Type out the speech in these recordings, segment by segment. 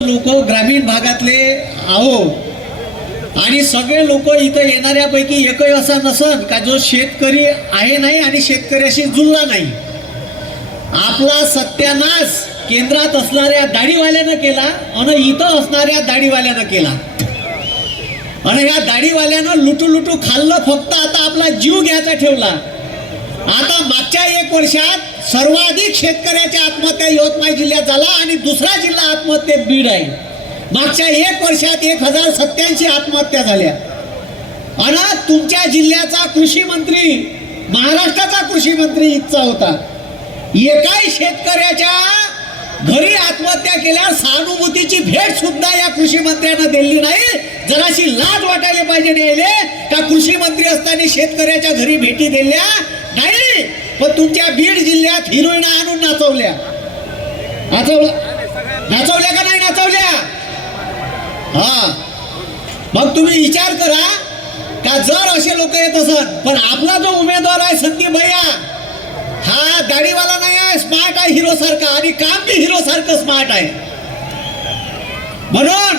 लोक ग्रामीण भागातले आहो. आणि सगळे लोक इथं येणाऱ्यापैकी एकही असा नसन का जो शेतकरी आहे नाही आणि शेतकऱ्याशी जुळला नाही. आपला सत्यानाश केंद्रात असणाऱ्या दाढीवाल्यानं केला आणि इथं असणाऱ्या दाढीवाल्यानं केला. आणि या दाढीवाल्यानं लुटू लुटू खाल्लं फक्त आता आपला जीव घ्यायचा ठेवला. आता मागच्या एक वर्षात सर्वाधिक शेतकऱ्याच्या आत्महत्या यवतमाळ जिल्ह्यात झाला आणि दुसरा जिल्हा आत्महत्येत बीड आहे. मागच्या एक वर्षात एक हजार सत्याऐंशी आत्महत्या झाल्या. आणि तुमच्या जिल्ह्याचा कृषी मंत्री महाराष्ट्राचा कृषी मंत्री इथचा होता. एकाही शेतकऱ्याच्या घरी आत्महत्या केल्या सहानुभूतीची भेट सुद्धा या कृषी मंत्र्यांना दिली नाही. जराशी लाज वाटायला पाहिजे न्यायले का कृषी मंत्री असताना शेतकऱ्याच्या घरी भेटी दिल्या? नाही. पण तुमच्या बीड जिल्ह्यात हिरोईन आणून नाचवल्या. नाचवल्या? नाचवल्या का नाही नाचवल्या? हा. मग तुम्ही विचार करा का जर असे लोक येत असत पण आपला जो उमेदवार आहे संदीप भैया हा दाढीवाला नाही आहे स्मार्ट आहे हिरो सारखा आणि काम बी हिरो सारखं स्मार्ट आहे. म्हणून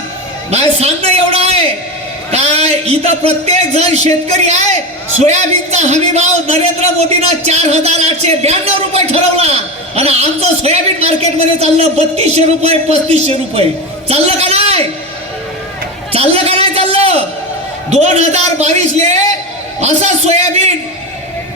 माझं सांगणं एवढं आहे काय? इथं प्रत्येक जण शेतकरी आहे. सोयाबीनचा हमी भाव नरेंद्र मोदीनं चार हजार आठशे ब्याण्णव रुपये ठरवला. आणि आमचं सोयाबीन मार्केटमध्ये चाललं बत्तीसशे रुपये पस्तीसशे रुपये. चाललं का नाही? चाललं का नाही चाललं? दोन हजार बावीसले असं सोयाबीन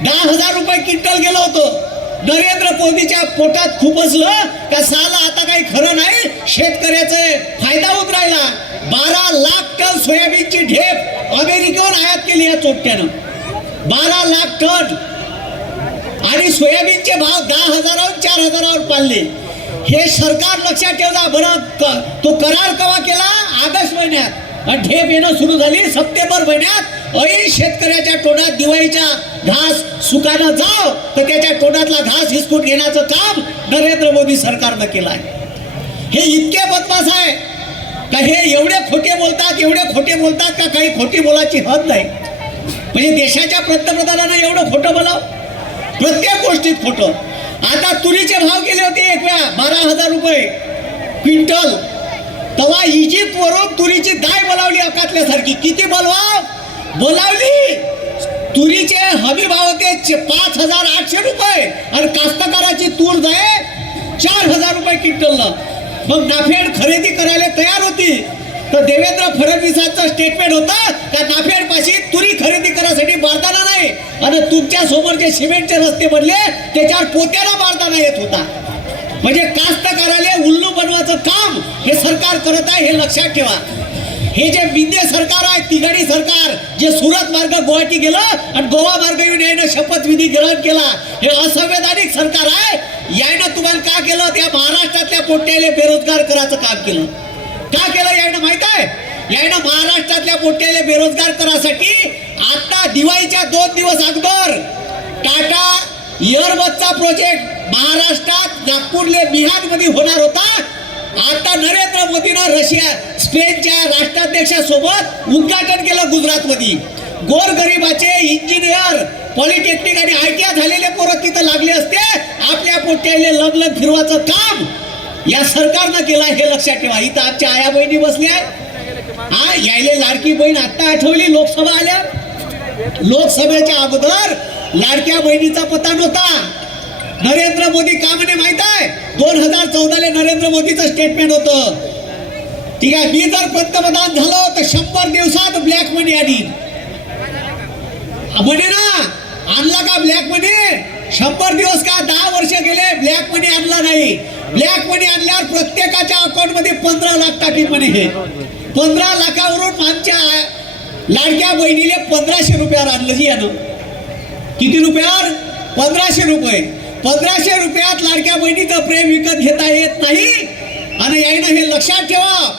दहा हजार रुपये क्विंटल गेलं होतं. नरेंद्र मोदीच्या पोटात खुपसलं का साला आता काही खरं नाही? शेतकऱ्याचे फायदा होत राहिला. बारा लाख टन सोयाबीनची ढेप अमेरिकेवर आयात केली या चोपट्यानं बारा लाख टन. आणि सोयाबीनचे भाव दहा हजारावर चार हजारावर पाडले. हे सरकार लक्षात ठेवला बरं तो करार कवा केला? ऑगस्ट महिन्यात. आणि ढेप येणं सुरू झाली. सप्टेंबर महिन्यात ऐन शेतकऱ्याच्या तोंडात दिवाळीच्या घास सुकानं जाव तर त्याच्या तोंडातला घास हिसकून घेण्याचं काम नरेंद्र मोदी सरकारनं केलं आहे. हे इतके बदमाश आहे का हे एवढे खोटे बोलतात एवढे खोटे बोलतात का काही खोटी बोलायची हद नाही? म्हणजे देशाच्या पंतप्रधानांना एवढं खोटं बोलाव? प्रत्येक गोष्टीत खोटं. आता तुरीचे भाव गेले होते एक वेळा बारा हजार रुपये क्विंटल. तेव्हा इजिप्त वरून तुरीची दाय बोलावली अकातल्यासारखी किती बोलवा? बोलावली. तुरीचे हमी भाव होते पाच हजार आठशे रुपये. आणि कास्तकाराची तूर जाय चार हजार रुपये क्विंटलनं. मग नाफेड खरेदी करायला तयार होती. तर देवेंद्र फडणवीसांचं स्टेटमेंट होतं का नाफेड पाशी तुरी खरेदी करायसाठी बारदाना नाही. आणि तुमच्यासमोर जे सिमेंटचे रस्ते बनले त्याच्यावर पोत्याला बारदाना येत होता. म्हणजे कास्तकाराले उल्लू बनवायचं काम हे सरकार करत आहे हे लक्षात ठेवा. हे जे विद्या सरकार आहे तिघाडी सरकार जे सुरत मार्ग गुवाहाटी गेलं आणि गोवा मार्ग येऊन यायनं शपथविधी ग्रहण केला हे असंवैधानिक सरकार आहे. यायनं तुम्हाला का केलं? त्या महाराष्ट्रातल्या पोट्याले बेरोजगार करायचं काम केलं. का केलं यायनं माहीत आहे? यायनं महाराष्ट्रातल्या पोट्याले बेरोजगार करासाठी आता दिवाळीच्या दोन दिवस अगोदर टाटा इयरबसचा प्रोजेक्ट महाराष्ट्रात नागपूरले बिहारमध्ये होणार होता. आता नरेंद्र मोदीनं रशिया स्पेनच्या राष्ट्राध्यक्षासोबत उद्घाटन केलं गुजरातमध्ये. गोरगरिबाचे इंजिनियर पॉलिटेक्निक आणि आय टी आय झालेले पोरं तिथं लागले असते. आपल्या पोट्याले लग्न फिरवाचं काम या सरकारनं केलं हे लक्षात ठेवा. इथं आमच्या आया बहिणी बसल्या. हा यायले लाडकी बहीण आत्ता आठवली लोकसभा आल्या. लोकसभेच्या अगोदर लाडक्या बहिणीचा पता नव्हता. नरेंद्र मोदी का म्हणे माहीत आहे? दोन हजार चौदाला नरेंद्र मोदीचं स्टेटमेंट होतं. ठीक आहे मी जर पंतप्रधान झालो तर शंभर दिवसात ब्लॅक मनी आली. म्हणे ना आणला का ब्लॅक मनी शंभर दिवस का दहा वर्ष गेले ब्लॅक मनी आणला नाही? ब्लॅक मनी आणल्यावर प्रत्येकाच्या अकाउंटमध्ये पंधरा लाख टाकी म्हणे हे. पंधरा लाखावरून आमच्या लाडक्या बहिणीले पंधराशे रुपयावर आणलं जी यानं. किती रुपयावर? पंधराशे रुपये. पंधराशे रुपयात लाडक्या बहिणीचं प्रेम विकत घेता येत नाही. आणि यायनं हे लक्षात ठेवा.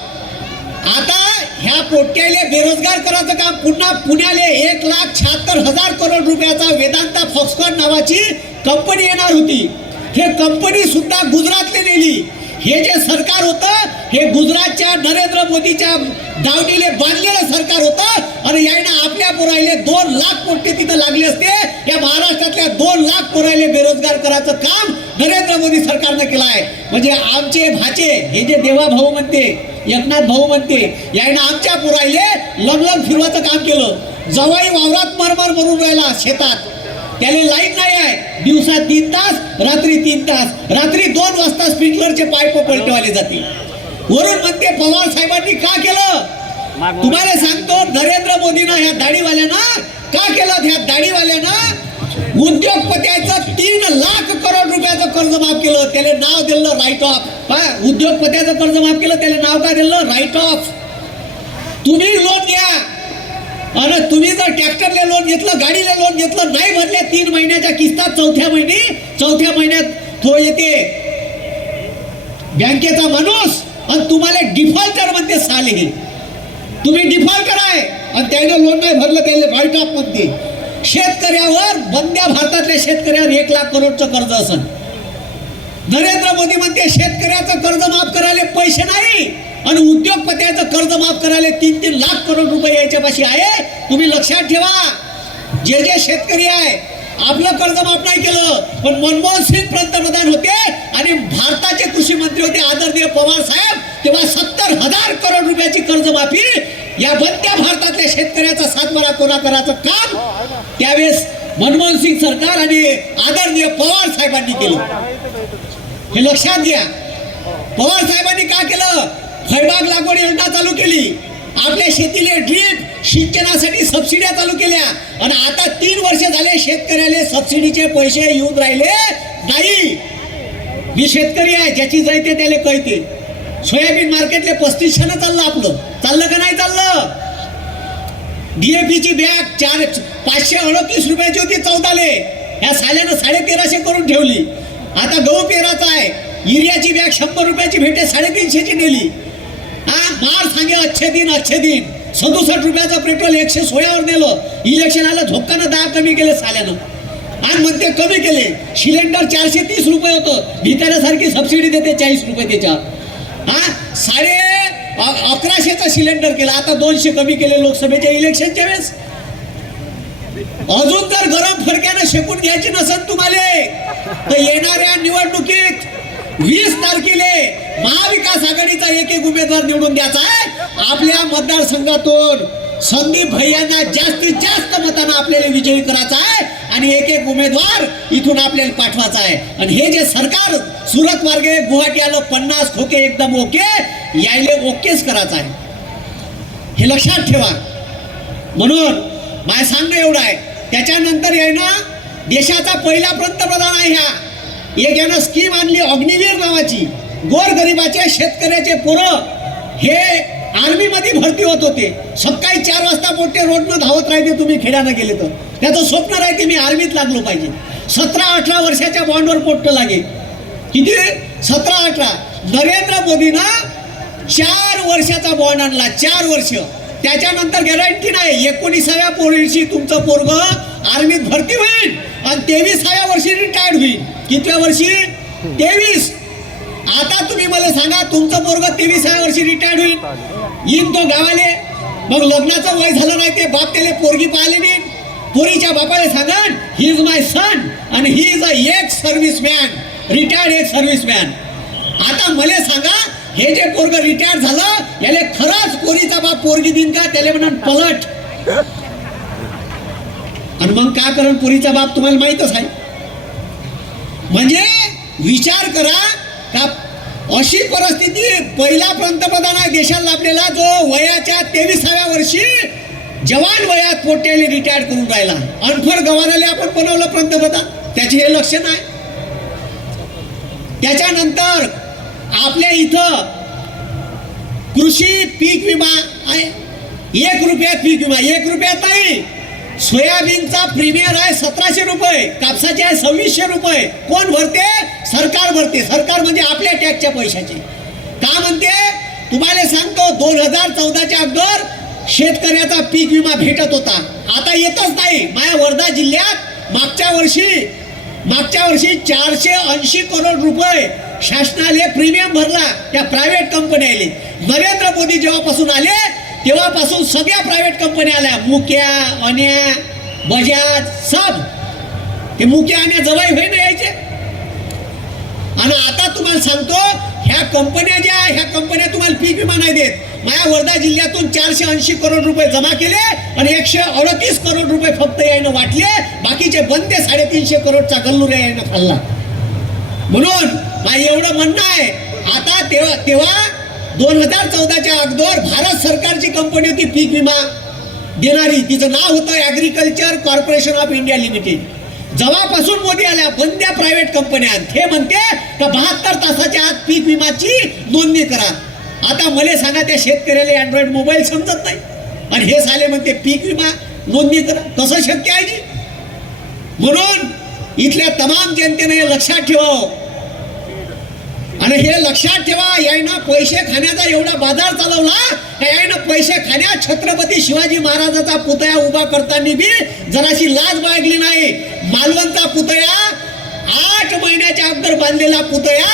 आता ह्या पोट्याले बेरोजगार करायचं काम पुन्हा पुण्याले एक लाख शहात्तर हजार करोड रुपयाचा वेदांता फॉक्सकॉन नावाची कंपनी येणार होती. हे कंपनी सुद्धा गुजरातले नेली. हे जे सरकार होतं हे गुजरातच्या नरेंद्र मोदीच्या दावणीले बांधलेलं सरकार होतं आणि यायनं आपल्या पोराईले दोन लाख कोटी तिथं लागले असते. या महाराष्ट्रातल्या दोन लाख पोरायले बेरोजगार करायचं काम नरेंद्र मोदी सरकारनं केलं आहे. म्हणजे आमचे भाचे हे जे देवा भाऊ म्हणते एकनाथ भाऊ म्हणते यायनं आमच्या पोरायले लग्न फिरवायचं काम केलं. जवाई वावरात मरमर मरून राहिला शेतात. त्याला लाइट नाही आहे. दिवसा तीन तास रात्री तीन तास. रात्री दोन वाजता स्प्रिंकलरचे पाईप पलटवाले जातील. वरून म्हणते पवार साहेबांनी का केलं? तुम्हाला सांगतो नरेंद्र मोदीनं ह्या दाढीवाल्यांना का केलं? ह्या दाढीवाल्यांना उद्योगपत्याचं तीन लाख करोड रुपयाचं कर्ज माफ केलं. त्याला नाव दिलं राईट ऑफ उद्योगपत्याचं कर्ज माफ केलं त्याला नाव काय दिलं? राईट ऑफ तुम्ही लोन घ्या. अरे तुम्ही जर ट्रॅक्टरला लोन घेतलं गाडीला लोन घेतलं नाही भरले तीन महिन्याच्या किस्तात चौथ्या महिने चौथ्या महिन्यात तो येते. बँकेचा माणूस आणि तुम्हाला डिफॉल्टर म्हणते साले. तुम्ही डिफॉल्टर आहे आणि त्याने लोन नाही भरलं त्याने राईट ऑफ म्हणते. शेतकऱ्यावर बंद्या भारतातल्या शेतकऱ्यावर एक लाख करोडचं कर्ज असन. नरेंद्र मोदी म्हणते शेतकऱ्याचं कर्ज माफ करायला पैसे नाही. आणि उद्योगपत्याचं कर्ज माफ करायला तीन तीन लाख करोड रुपये याच्यापाशी आहे. तुम्ही लक्षात ठेवा. जे जे शेतकरी आहे आपलं कर्ज माफ नाही केलं पण मनमोहन सिंग पंतप्रधान होते आणि भारताचे कृषी मंत्री होते आदरणीय पवार साहेब तेव्हा सत्तर हजार करोड रुपयाची कर्जमाफी या बंद्या भारतातल्या शेतकऱ्याचा सातबारा कोरा करायचं काम त्यावेळेस मनमोहन सिंग सरकार आणि आदरणीय पवार साहेबांनी केलं. हे लक्षात घ्या. पवार साहेबांनी का केलं? फळबाग लागवड योजना चालू केली. आपल्या शेतीले ड्रीप सिंचनासाठी सबसिड्या चालू केल्या. आणि आता तीन वर्ष झाले शेतकऱ्याला सबसिडीचे पैसे येऊन राहिले नाही. मी शेतकरी आहे ज्याची जायते त्याला कळते. सोयाबीन मार्केटले पस्तीसशेनं चाललं आपलं. चाललं का नाही चाललं? डीएपीची बॅग चार पाचशे अडतीस रुपयाची होती चौदाले. या साल्यानं साडे तेराशे करून ठेवली. आता गहू पेराचा आहे. युरियाची बॅग शंभर रुपयाची भेटे साडेतीनशेची नेली. मार सांगे अच्छे दिन अच्छे दिन सदुसष्ट रुपयाचं पेट्रोल एकशे सोळावर नेलं इलेक्शन आलं धोक्यानं दहा कमी केले साल्यानं आणि म्हणते कमी केले सिलेंडर चारशे तीस रुपये होतं भिकाऱ्यासारखी सबसिडी देते चाळीस रुपये त्याच्यावर हा साडे अकराशेचा सिलेंडर केला आता दोनशे कमी केले लोकसभेच्या इलेक्शनच्या वेळेस अजून जर गरम फडक्यानं शेकून घ्यायची नसेल तुम्हाला तर येणाऱ्या निवडणुकीत वीस तारखेले महाविकास आघाडीचा एक एक उमेदवार निवडून द्यायचा आहे. आपल्या मतदारसंघातून संदीप भैयांना जास्तीत जास्त मतांना आपल्याला विजयी करायचा आहे आणि एक एक उमेदवार इथून आपल्याला पाठवायचा आहे. आणि हे जे सरकार सुरत मार्गे गुवाहाटी आलं पन्नास खोके एकदम ओके यायले ओकेच करायचं आहे. हे लक्षात ठेवा. म्हणून माय सांगणं एवढं आहे. त्याच्यानंतर आहे ना देशाचा पहिला पंतप्रधान आहे ह्या एक यानं स्कीम आणली अग्निवीर नावाची. गोरगरिबाचे शेतकऱ्याचे पोरं. हे आर्मीमध्ये भरती होत होते. सकाळी चार वाजता मोठे रोडनं धावत राहते तुम्ही खेड्यानं गेले तर. त्याचं स्वप्न राहते मी आर्मीत लागलो पाहिजे. सतरा अठरा वर्षाच्या बॉन्डवर पोट्ट लागेल. किती? सतरा अठरा. नरेंद्र मोदीनं चार वर्षाचा बॉन्ड आणला चार वर्ष. त्याच्यानंतर गॅरंटी नाही. एकोणीसाव्या पोरीशी तुमचं पोरग आर्मीत भरती होईल. आणि तेवीसाव्या वर्षी रिटायर्ड होईल. कितव्या वर्षी? तेवीस. आता तुम्ही मला सांगा तुमचं पोरग तेवीसाव्या वर्षी रिटायर्ड होईल. येईन तो गावाले. मग लग्नाचं वय झालं नाही ते बाप त्याला पोरगी पाहिले नाही पोरीच्या बापाला सांगा ही इज माय सन आणि ही इज अ एक सर्व्हिस मॅन रिटायर्ड एक सर्व्हिस मॅन आता मला सांगा हे जे पोरग रिटायर्ड झालं याले खरंच पोरीचा बाप पोरगी देईन का? त्याला म्हणून पलट. आणि मग का करण पुरीचा बाप तुम्हाला माहितच आहे. म्हणजे विचार करा का अशी परिस्थिती पहिला पंतप्रधान आहे देशाला लाभलेला जो वयाच्या तेविसाव्या वर्षी जवान वयात पोट्याने रिटायर करून राहिला. अनफर गव्हाणाले आपण बनवलं पंतप्रधान. त्याचे हे लक्ष नाही त्याच्यानंतर आपल्या इथं कृषी पीक विमा आहे. एक रुपयात पीक विमा एक रुपयात नाही. सोयाबीनचा प्रीमियर आहे सतराशे रुपये कापसाचे आहे सव्वीसशे रुपये. कोण भरते? सरकार भरते. सरकार म्हणजे आपल्या टॅक्सच्या पैशाचे. का म्हणते? तुम्हाला सांगतो दोन हजार चौदाच्या अगोदर शेतकऱ्याचा पीक विमा भेटत होता. आता येतच नाही. माझ्या वर्धा जिल्ह्यात मागच्या वर्षी मागच्या वर्षी चारशे ऐंशी करोड रुपये शासनाने प्रीमियम भरला त्या प्रायव्हेट कंपन्या नरेंद्र मोदी जेव्हापासून आले तेव्हापासून सगळ्या प्रायव्हेट कंपन्या आल्या. मुक्या अन्या बजाज सब. ते मुक्या अन्या जवळ होईन यायचे. आणि आता तुम्हाला सांगतो ह्या कंपन्या ज्या ह्या कंपन्या तुम्हाला पीक विमा नाही देत. माझ्या वर्धा जिल्ह्यातून चारशे ऐंशी करोड रुपये जमा केले आणि एकशे अडतीस करोड रुपये फक्त यायनं वाटले. बाकीचे बंदे साडेतीनशे करोडचा गल्लूर यायनं खाल्ला. म्हणून माझं एवढं म्हणणं आहे. आता तेव्हा तेव्हा दोन हजार चौदाच्या अगोदर भारत सरकारची कंपनी होती पीक विमा. देणारी तिचं नाव होतं agriculture corporation of India limited जेव्हापासून मोदी आल्या बंद्या प्रायव्हेट कंपन्या हे म्हणते का बहात्तर तासाच्या आत पीक विमाची नोंदणी करा. आता मला सांगा त्या शेतकऱ्याला अँड्रॉइड मोबाईल समजत नाही. आणि हे साले म्हणते पीक विमा नोंदणी करा. कसं शक्य आहे? म्हणून इथल्या तमाम जनतेने हे लक्षात ठेवावं. आणि हे लक्षात ठेवा यायनं पैसे खाण्याचा एवढा बाजार चालवला का यायनं पैसे खाण्यात छत्रपती शिवाजी महाराजाचा पुतळा उभा करताना बी जराशी लाज बाळगली नाही. मालवणचा पुतळा आठ महिन्याच्या अगोदर बांधलेला पुतळा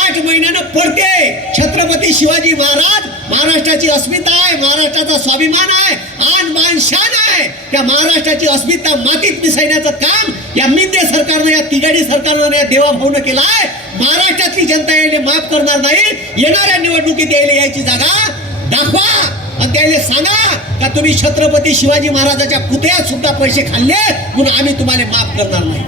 आठ महिन्यानं पडते. छत्रपती शिवाजी महाराज महाराष्ट्राची अस्मिता आहे महाराष्ट्राचा स्वाभिमान आहे आन बान शान आहे. त्या महाराष्ट्राची अस्मिता मातीत मिसळण्याचं काम या मिंदे सरकारनं या तिघाडी सरकारनं या देवाभाऊनं केलं आहे. महाराष्ट्रातली जनता याने माफ करणार नाही. येणाऱ्या निवडणुकीत यायला यायची जागा दाखवा. आणि त्याला सांगा का तुम्ही छत्रपती शिवाजी महाराजाच्या पुतळ्यात सुद्धा पैसे खाल्ले म्हणून आम्ही तुम्हाला माफ करणार नाही.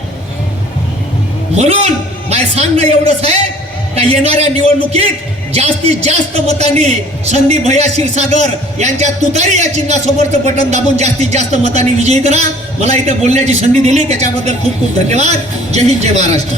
म्हणून माय सांगणं एवढंच आहे का येणाऱ्या निवडणुकीत जास्तीत जास्त मतांनी संदीप भैया क्षीरसागर यांच्या तुतारी या चिन्हासमोरचं बटन दाबून जास्तीत जास्त मतांनी विजयी करा. मला इथे बोलण्याची संधी दिली त्याच्याबद्दल खूप खूप धन्यवाद. जय हिंद जय महाराष्ट्र.